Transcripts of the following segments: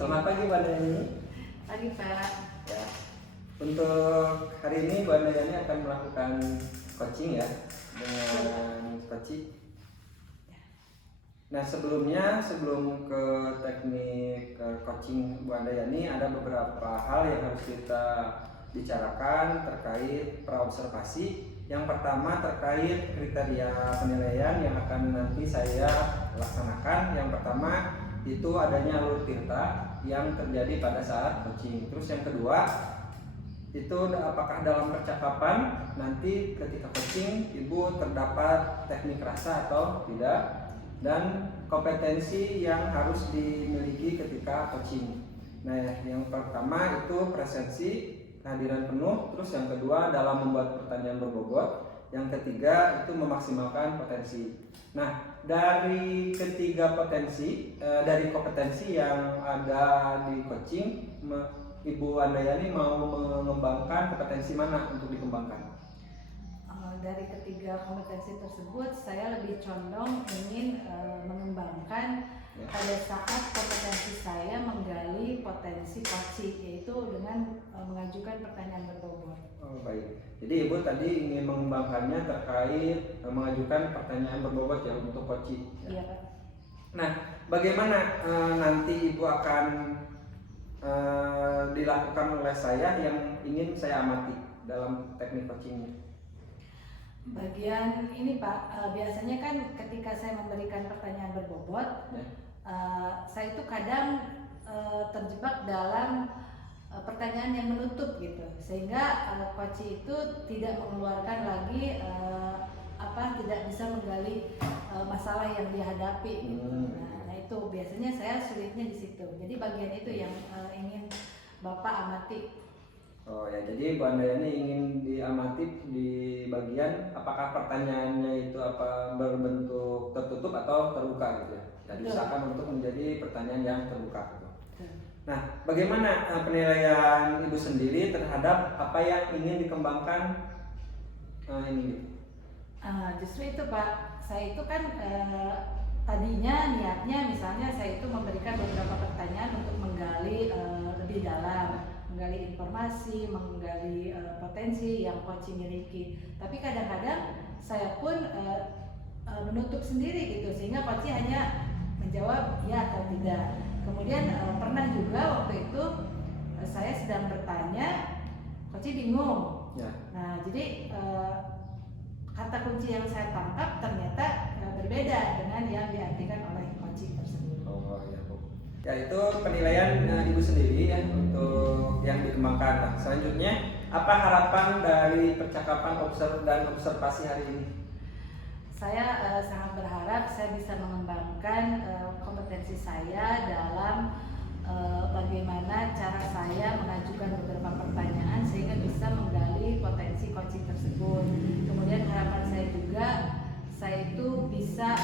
Selamat pagi Bu Andayani. Pagi Pak. Ya. Untuk hari ini Bu Andayani akan melakukan coaching ya dengan coaching. Nah sebelum ke teknik coaching Bu Andayani ada beberapa hal yang harus kita bicarakan terkait praobservasi. Yang pertama terkait kriteria penilaian yang akan nanti saya laksanakan. Yang pertama itu adanya alur tirta yang terjadi pada saat coaching. Terus yang kedua itu apakah dalam percakapan nanti ketika coaching Ibu terdapat teknik rasa atau tidak, dan kompetensi yang harus dimiliki ketika coaching. Nah, yang pertama itu presensi, kehadiran penuh. Terus yang kedua dalam membuat pertanyaan berbobot. Yang ketiga itu memaksimalkan potensi. Nah, dari ketiga dari kompetensi yang ada di coaching, Ibu Andayani mau mengembangkan kompetensi mana untuk dikembangkan? Dari ketiga kompetensi tersebut, saya lebih condong ingin mengembangkan pada saat kompetensi saya menggali potensi coaching, yaitu dengan mengajukan pertanyaan berbobot. Oh, baik. Jadi Ibu tadi ingin mengembangkannya terkait mengajukan pertanyaan berbobot ya untuk coaching. Iya Pak. Nah, bagaimana nanti Ibu akan dilakukan oleh saya yang ingin saya amati dalam teknik coachingnya? Bagian ini Pak, biasanya kan ketika saya memberikan pertanyaan berbobot, saya itu kadang terjebak dalam pertanyaan yang menutup gitu, sehingga coach itu tidak mengeluarkan lagi tidak bisa menggali masalah yang dihadapi gitu. Nah itu biasanya saya sulitnya di situ. Jadi bagian itu yang ingin Bapak amati. Oh ya, jadi Bu Andayani ingin diamati di bagian apakah pertanyaannya itu berbentuk tertutup atau terbuka gitu ya. Dan usahakan untuk menjadi pertanyaan yang terbuka gitu. Nah, bagaimana penilaian Ibu sendiri terhadap apa yang ingin dikembangkan ini? Justru itu Pak, saya itu kan tadinya niatnya misalnya saya itu memberikan beberapa pertanyaan untuk menggali lebih dalam, menggali informasi, menggali potensi yang coach miliki. Tapi kadang-kadang saya pun menutup sendiri gitu, sehingga coach hanya menjawab ya atau tidak. Kemudian pernah juga waktu itu saya sedang bertanya, coach bingung. Ya. Nah jadi kata kunci yang saya tangkap ternyata berbeda dengan yang diartikan oleh coach tersebut. Oh ya Bu. Ya itu penilaian Ibu sendiri ya untuk yang dikembangkan. Nah, selanjutnya apa harapan dari percakapan dan observasi hari ini? Saya sangat berharap saya bisa mengembangkan kompetensi saya dalam bagaimana cara saya mengajukan beberapa pertanyaan sehingga bisa menggali potensi coaching tersebut. Kemudian harapan saya juga saya itu bisa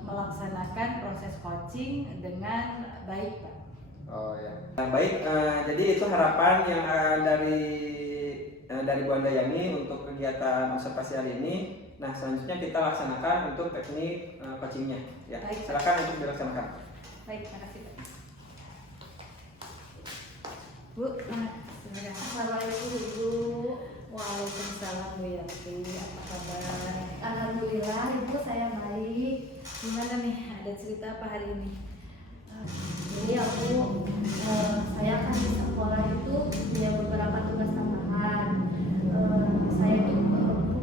melaksanakan proses coaching dengan baik Pak. Oh ya. Nah, baik, jadi itu harapan yang dari Bu Andayani untuk kegiatan observasi hari ini. Nah, selanjutnya kita laksanakan untuk teknik coachingnya. Ya, baik, silakan untuk dilaksanakan. Baik, terima kasih Pak. Bu, Assalamualaikum Ibu. Waalaikumsalam Bu Yanti, apa kabar? Alhamdulillah Ibu, saya baik. Gimana nih, ada cerita apa hari ini? Jadi aku, saya kan di sekolah itu punya beberapa tugas tambahan. Saya itu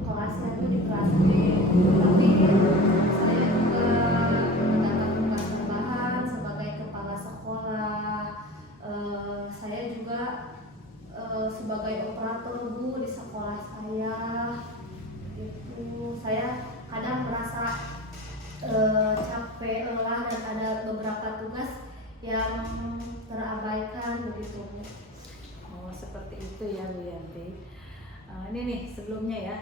kelasnya itu di kelas B, tapi saya juga mendapat tugas tambahan sebagai kepala sekolah. Saya juga sebagai operator Bu di sekolah saya. Itu saya kadang merasa capek, lelah, dan ada beberapa tugas yang terabaikan begitu Bu. Oh seperti itu ya Bu Yanti. Ini nih sebelumnya ya,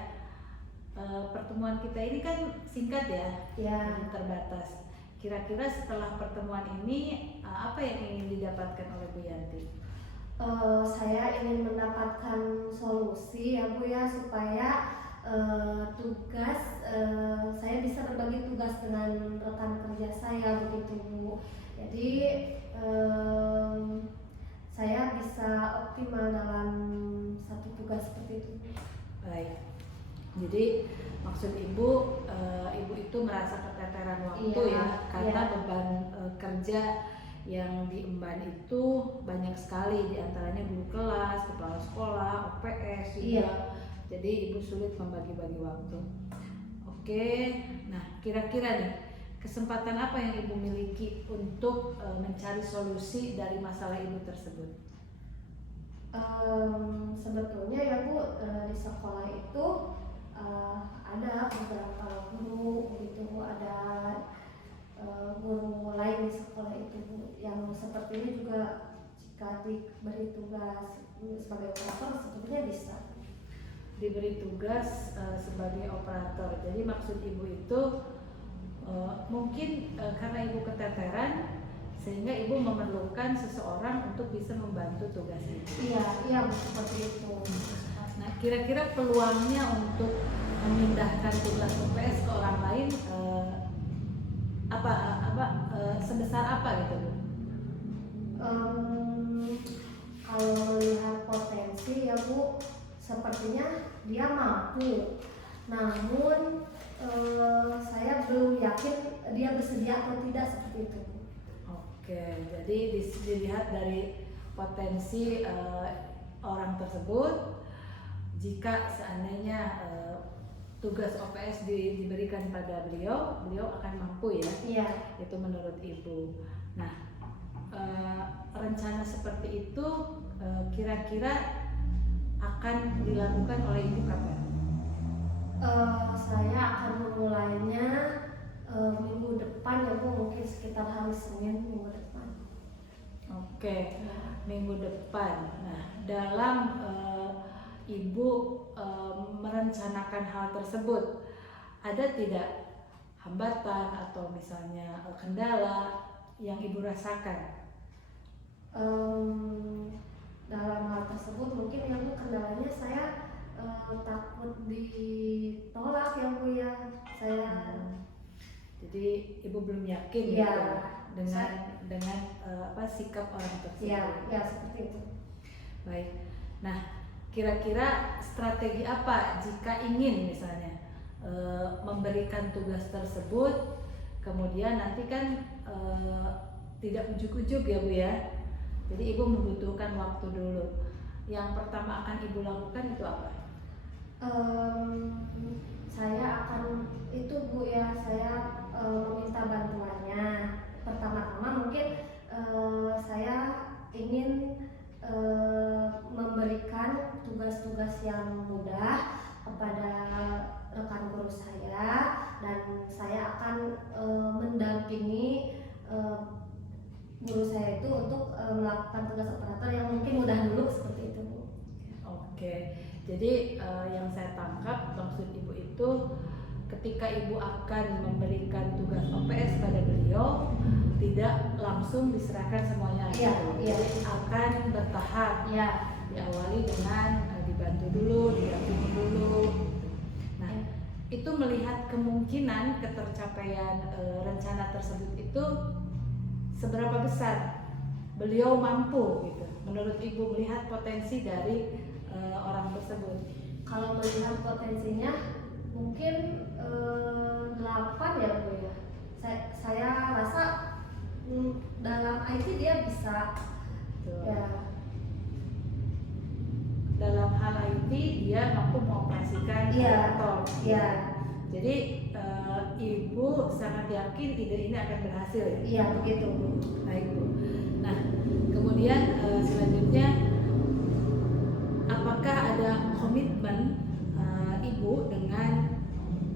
pertemuan kita ini kan singkat ya, terbatas. Kira-kira setelah pertemuan ini apa yang ingin didapatkan oleh Bu Yanti? Saya ingin mendapatkan solusi ya Bu ya, supaya tugas saya bisa berbagi tugas dengan rekan kerja saya begitu Bu. Jadi optimal dalam satu tugas seperti itu. Baik. Jadi maksud ibu, ibu itu merasa keteteran waktu Iya, ya, karena iya. beban kerja yang diemban itu banyak sekali, diantaranya guru kelas, kepala sekolah, OPS juga. Iya. Jadi ibu sulit membagi-bagi waktu. Oke, nah kira-kira nih kesempatan apa yang ibu miliki untuk mencari solusi dari masalah ibu tersebut? Sebetulnya ya Bu, di sekolah itu ada beberapa guru gitu, ada guru lain di sekolah itu Bu, yang sepertinya juga jika diberi tugas sebagai operator sepertinya bisa. Diberi tugas sebagai operator. Jadi maksud ibu itu mungkin karena ibu keteteran sehingga ibu memerlukan seseorang untuk bisa membantu tugas ibu. Iya Bu, seperti itu. Nah, kira-kira peluangnya untuk memindahkan tugas OPS ke orang lain sebesar apa gitu Bu? Kalau melihat potensi ya Bu, sepertinya dia mampu. Namun saya belum yakin dia bersedia atau tidak seperti itu. Oke, jadi dilihat dari potensi orang tersebut. Jika seandainya tugas OPS diberikan pada beliau akan mampu ya. Iya. Itu menurut ibu. Nah, rencana seperti itu kira-kira akan dilakukan oleh ibu kapan? Saya akan memulainya minggu depan ya Bu, mungkin sekitar hari Senin minggu depan. Oke, minggu depan. Nah, dalam ibu merencanakan hal tersebut, ada tidak hambatan atau misalnya kendala yang ibu rasakan? Dalam hal tersebut mungkin yang kendalanya saya takut ditolak ya Bu ya. Saya Jadi ibu belum yakin Iya. gitu dengan sikap orang tersebut. ya seperti itu. Baik. Nah, kira-kira strategi apa jika ingin misalnya memberikan tugas tersebut, kemudian nanti kan tidak ujuk-ujuk ya Bu ya. Jadi ibu membutuhkan waktu dulu. Yang pertama akan ibu lakukan itu apa? Saya akan itu Bu ya, saya meminta bantuannya. Pertama-tama mungkin saya ingin memberikan tugas-tugas yang mudah kepada rekan guru saya, dan saya akan mendampingi guru saya itu untuk melakukan tugas operator yang mungkin mudah dulu seperti itu Bu. Oke, jadi yang saya tangkap maksud ibu itu ketika ibu akan memberikan tugas OPS pada beliau tidak langsung diserahkan semuanya, Iya, gitu. iya. Jadi akan bertahap. Ya. Diawali dengan dibantu dulu, didampingi dulu. Nah, itu melihat kemungkinan ketercapaian rencana tersebut itu seberapa besar beliau mampu gitu. Menurut ibu melihat potensi dari orang tersebut. Kalau melihat potensinya mungkin 8 ya Bu ya. Saya rasa dalam IT dia bisa. Betul. Ya. Dalam hal IT dia mampu mengoperasikan Iya. laptop. Iya. Jadi ibu sangat yakin ide ini akan berhasil ya. Iya begitu Bu. Baik Bu. Nah, kemudian selanjutnya apakah ada komitmen ibu dengan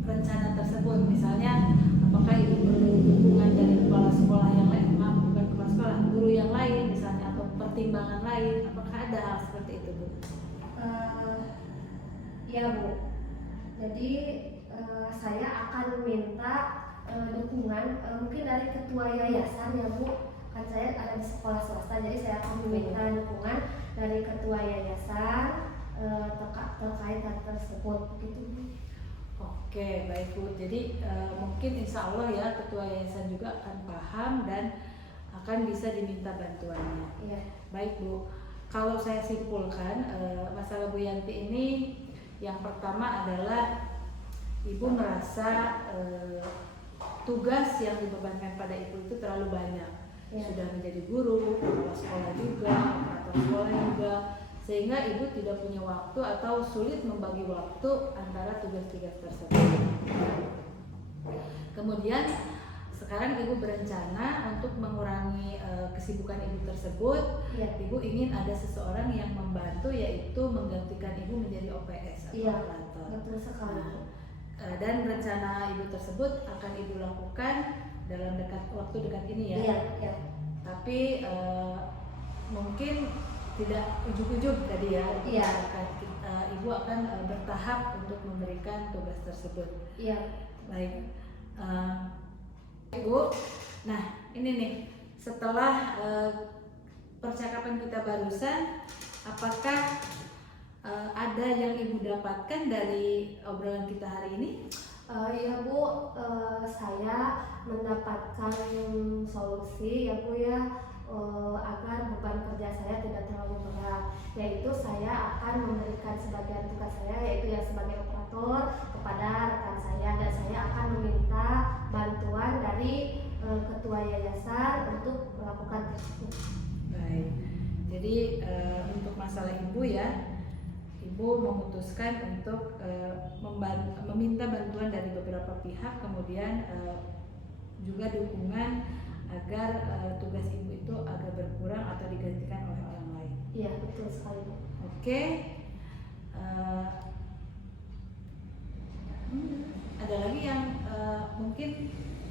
rencana tersebut? Misalnya apakah ibu perlu dukungan dari kepala sekolah yang lain, bukan kepala sekolah, guru yang lain misalnya, atau pertimbangan lain? Apakah ada hal seperti itu Bu? Ya Bu. Jadi saya akan minta dukungan mungkin dari ketua yayasan ya Bu. Kan saya ada di sekolah swasta, jadi saya akan meminta dukungan dari ketua yayasan terkait hal tersebut gitu. Oke, baik Bu. Jadi mungkin insya Allah ya ketua yayasan juga akan paham dan akan bisa diminta bantuannya. Iya. Baik Bu. kalau saya simpulkan masalah Bu Yanti ini, yang pertama adalah Ibu merasa tugas yang dibebankan pada Ibu itu terlalu banyak. Ya. Sudah menjadi guru, kepala sekolah juga, atau sekolah juga, sehingga Ibu tidak punya waktu atau sulit membagi waktu antara tugas-tugas tersebut. Kemudian sekarang Ibu berencana untuk mengurangi kesibukan Ibu tersebut. Iya. Ibu ingin ada seseorang yang membantu, yaitu menggantikan Ibu menjadi OPS atau Iya, operator. betul sekali. Dan rencana Ibu tersebut akan Ibu lakukan dalam waktu dekat ini ya. Iya, iya. Tapi mungkin tidak ujuk-ujuk tadi ya. Iya. Ibu akan bertahap untuk memberikan tugas tersebut. Iya. Baik, Ibu. Nah, ini nih, setelah percakapan kita barusan, apakah ada yang Ibu dapatkan dari obrolan kita hari ini? Ya Bu, saya mendapatkan solusi ya Bu ya, agar beban kerja saya tidak terlalu berat, yaitu saya akan memberikan sebagian tugas saya, yaitu yang sebagai operator, kepada rekan saya, dan saya akan meminta bantuan dari ketua yayasan untuk melakukan tersebut. Baik, jadi untuk masalah Ibu ya, Ibu memutuskan untuk meminta bantuan dari beberapa pihak, kemudian juga dukungan agar tugas Ibu itu agak berkurang atau digantikan oleh orang lain. Iya, betul sekali Bu. Oke. Ada lagi yang mungkin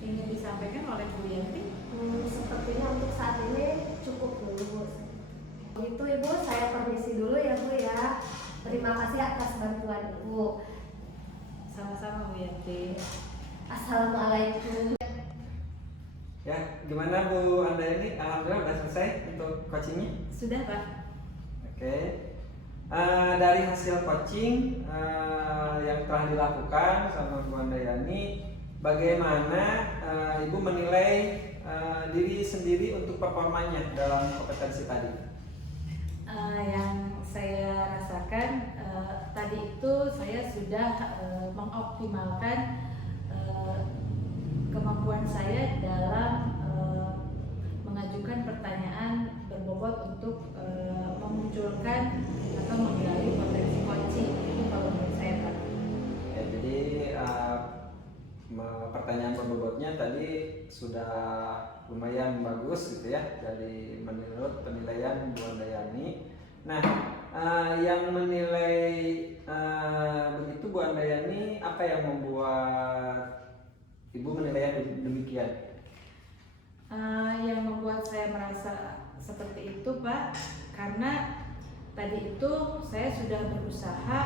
ingin disampaikan oleh Bu Yanti? Sepertinya untuk saat ini cukup dulu Bu. Itu Ibu, saya permisi dulu ya Bu ya. Terima kasih atas bantuan Ibu. Sama-sama Bu Yanti. Assalamualaikum. Ya, gimana Bu Andayani? Alhamdulillah udah selesai untuk coachingnya. Sudah Pak. Oke. Dari hasil coaching yang telah dilakukan sama Bu Andayani, bagaimana Ibu menilai diri sendiri untuk performanya dalam kompetensi tadi? Yang saya rasakan tadi itu saya sudah mengoptimalkan kemampuan saya dalam mengajukan pertanyaan berbobot untuk memunculkan atau menggali potensi coaching. Itu kalau menurut saya Pak. Ya, jadi pertanyaan berbobotnya tadi sudah lumayan bagus gitu ya, dari menurut penilaian Bu Andayani. Nah, yang menilai begitu Bu Andayani, apa yang membuat Ibu menilai demikian? Yang membuat saya merasa seperti itu Pak, karena tadi itu saya sudah berusaha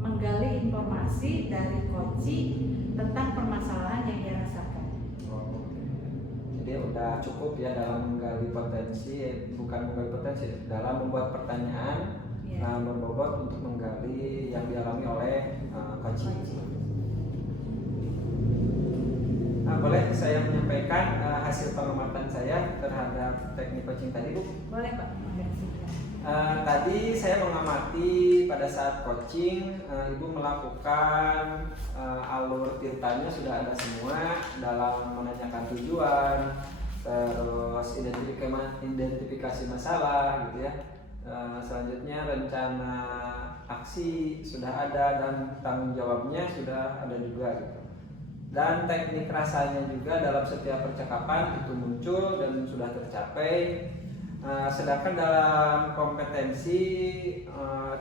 menggali informasi dari coaching tentang permasalahan yang dia rasakan. Oh, jadi udah cukup ya dalam menggali potensi, bukan menggali potensi, dalam membuat pertanyaan berbobot untuk menggali yang dialami oleh coaching. Boleh saya menyampaikan hasil pengamatan saya terhadap teknik coaching tadi Bu? Boleh Pak. Tadi saya mengamati pada saat coaching, Ibu melakukan alur tirtanya sudah ada semua dalam menanyakan tujuan, terus identifikasi masalah gitu ya. Selanjutnya rencana aksi sudah ada dan tanggung jawabnya sudah ada juga gitu. Dan teknik rasanya juga dalam setiap percakapan itu muncul dan sudah tercapai. Sedangkan dalam kompetensi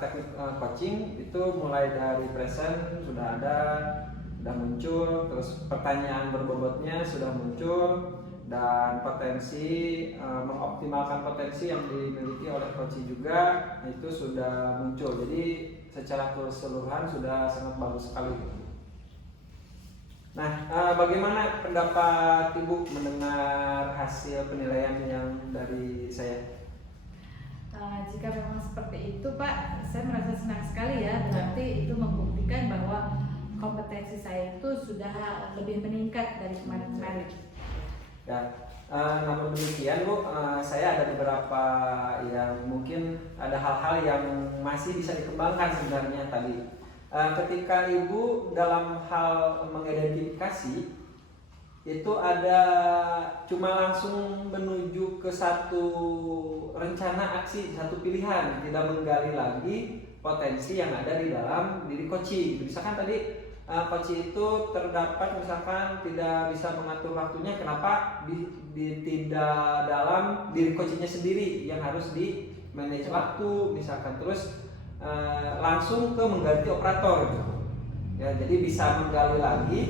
teknik coaching itu mulai dari present sudah ada, sudah muncul, terus pertanyaan berbobotnya sudah muncul, dan potensi mengoptimalkan potensi yang dimiliki oleh coaching juga itu sudah muncul. Jadi secara keseluruhan sudah sangat bagus sekali. Nah, bagaimana pendapat Ibu mendengar hasil penilaian yang dari saya? Jika memang seperti itu Pak, saya merasa senang sekali ya. Berarti itu membuktikan bahwa kompetensi saya itu sudah lebih meningkat dari kemarin-kemarin. Ya, Namun demikian Bu, saya ada beberapa yang mungkin ada hal-hal yang masih bisa dikembangkan sebenarnya tadi. Ketika Ibu dalam hal mengidentifikasi itu ada cuma langsung menuju ke satu rencana aksi, satu pilihan, tidak menggali lagi potensi yang ada di dalam diri coaching. Misalkan tadi coach itu terdapat misalkan tidak bisa mengatur waktunya, kenapa tidak dalam diri coachingnya sendiri yang harus di manage waktu misalkan, terus langsung ke mengganti operator gitu. Ya, jadi bisa menggali lagi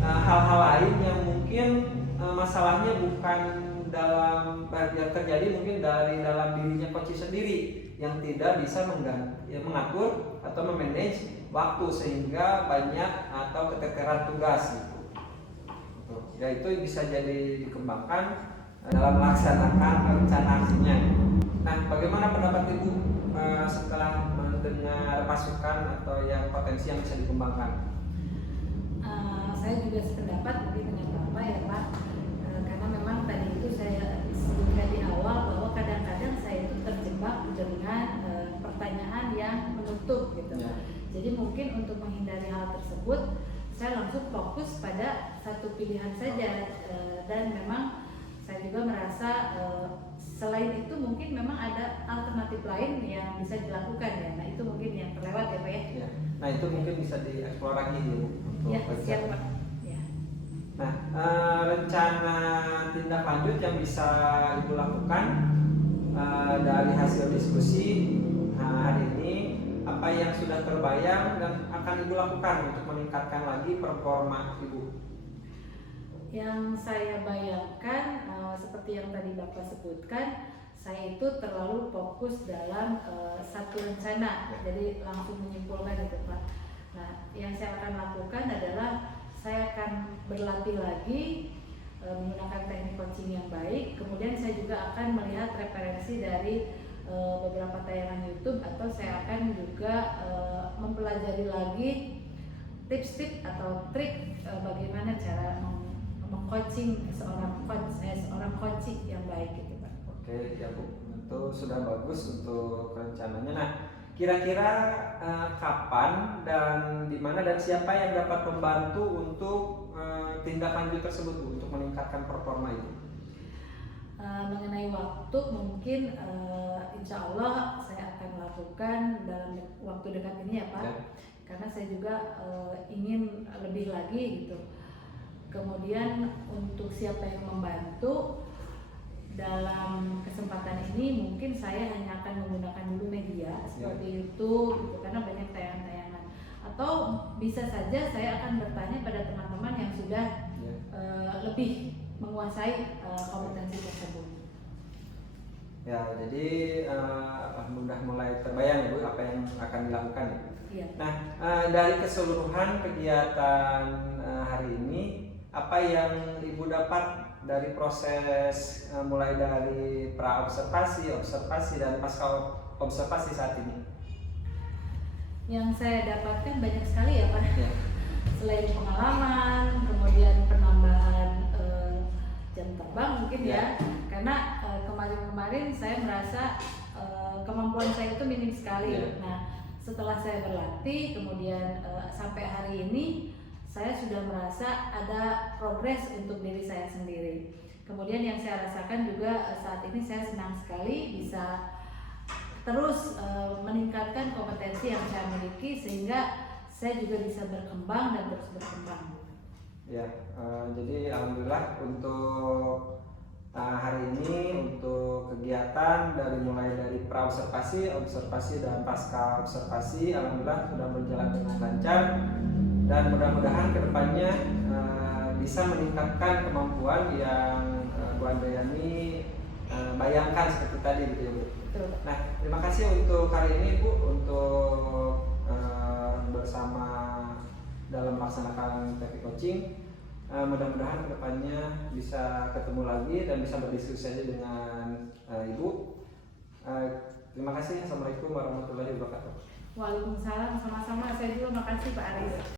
hal-hal lain yang mungkin masalahnya bukan dalam yang terjadi mungkin dari dalam dirinya coach sendiri yang tidak bisa mengatur atau memanage waktu sehingga banyak atau keteteran tugas gitu. Ya itu bisa jadi dikembangkan dalam melaksanakan rencana aksinya. Nah, bagaimana pendapat Ibu setelah mendengar masukan atau yang potensi yang bisa dikembangkan? Saya juga sependapat mungkin dengan Bapak ya Pak, karena memang tadi itu saya sebutkan di awal bahwa kadang-kadang saya itu terjebak dengan pertanyaan yang menutup gitu. Ya. Jadi mungkin untuk menghindari hal tersebut, saya langsung fokus pada satu pilihan saja, dan memang saya juga merasa selain itu mungkin memang ada alternatif lain yang bisa dilakukan ya. Nah itu mungkin yang terlewat ya Pak ya. Ya. Nah itu mungkin bisa dieksplor lagi dulu. Ya siap Pak. Ya. Nah rencana tindak lanjut yang bisa Ibu lakukan dari hasil diskusi hari ini, apa yang sudah terbayang dan akan Ibu lakukan untuk meningkatkan lagi performa Ibu? Yang saya bayangkan seperti yang tadi Bapak sebutkan, saya itu terlalu fokus dalam satu rencana, jadi langsung menyimpulkan itu Pak. Nah, yang saya akan lakukan adalah saya akan berlatih lagi menggunakan teknik coaching yang baik. Kemudian saya juga akan melihat referensi dari beberapa tayangan YouTube, atau saya akan juga mempelajari lagi tips-tips atau trik bagaimana cara meng-coaching seorang coach yang baik gitu Pak. Oke ya Bu, itu sudah bagus untuk rencananya. Nah, kira-kira kapan dan di mana dan siapa yang dapat membantu untuk tindak lanjut tersebut Bu, untuk meningkatkan performa itu? Mengenai waktu mungkin insya Allah saya akan lakukan dalam waktu dekat ini ya Pak, ya. Karena saya juga ingin lebih lagi gitu. Kemudian untuk siapa yang membantu dalam kesempatan ini, mungkin saya hanya akan menggunakan dulu media seperti YouTube gitu, karena banyak tayangan-tayangan. Atau bisa saja saya akan bertanya pada teman-teman yang sudah lebih menguasai kompetensi tersebut. Ya, jadi mudah mulai terbayang ya Bu apa yang akan dilakukan ya. Ya. Nah, dari keseluruhan kegiatan hari ini, apa yang Ibu dapat dari proses mulai dari pra-observasi, observasi, dan pasca observasi saat ini? Yang saya dapatkan banyak sekali ya Pak. Ya. Selain pengalaman, kemudian penambahan jam terbang mungkin ya. Karena kemarin-kemarin saya merasa kemampuan saya itu minim sekali. Ya. Nah, setelah saya berlatih, kemudian sampai hari ini saya sudah merasa ada progres untuk diri saya sendiri. Kemudian yang saya rasakan juga saat ini saya senang sekali bisa terus meningkatkan kompetensi yang saya miliki, sehingga saya juga bisa berkembang dan terus berkembang. Ya, jadi alhamdulillah untuk hari ini untuk kegiatan mulai dari pra-observasi, observasi, dan pasca observasi, alhamdulillah sudah berjalan dengan lancar. Dan mudah-mudahan kedepannya bisa meningkatkan kemampuan yang Bu Andriani bayangkan seperti tadi gitu ya Bu. Betul. Nah, terima kasih untuk hari ini Bu, untuk bersama dalam melaksanakan teknik coaching. Mudah-mudahan kedepannya bisa ketemu lagi dan bisa berdiskusi aja dengan Ibu. Terima kasih. Assalamualaikum warahmatullahi wabarakatuh. Waalaikumsalam, sama-sama. Saya juga makasih Pak Aris.